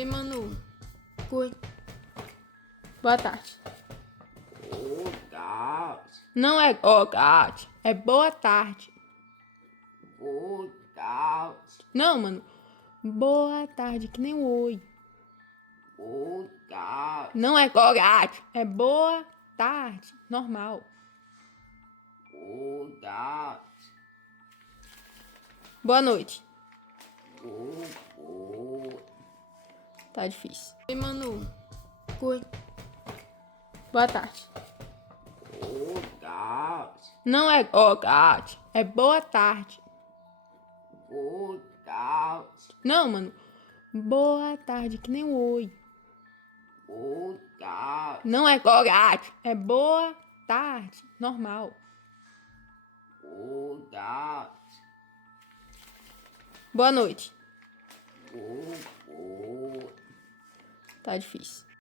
Oi, Manu. Oi. Boa tarde. Boa tarde. Não é boa tarde, é boa tarde. Boa tarde. Não, mano. Boa tarde, que nem o oi. Boa tarde. Não é boa tarde, é boa tarde. Normal. Boa tarde. Boa noite. Boa. Tá difícil. Oi, Manu. Oi. Boa tarde. Boa tarde. Não é boa tarde, é boa tarde. Boa tarde. Não, mano. Boa tarde, que nem o oi. Boa tarde. Não é boa tarde, é boa tarde. Normal. Boa tarde. Boa noite. Boa. Tá difícil.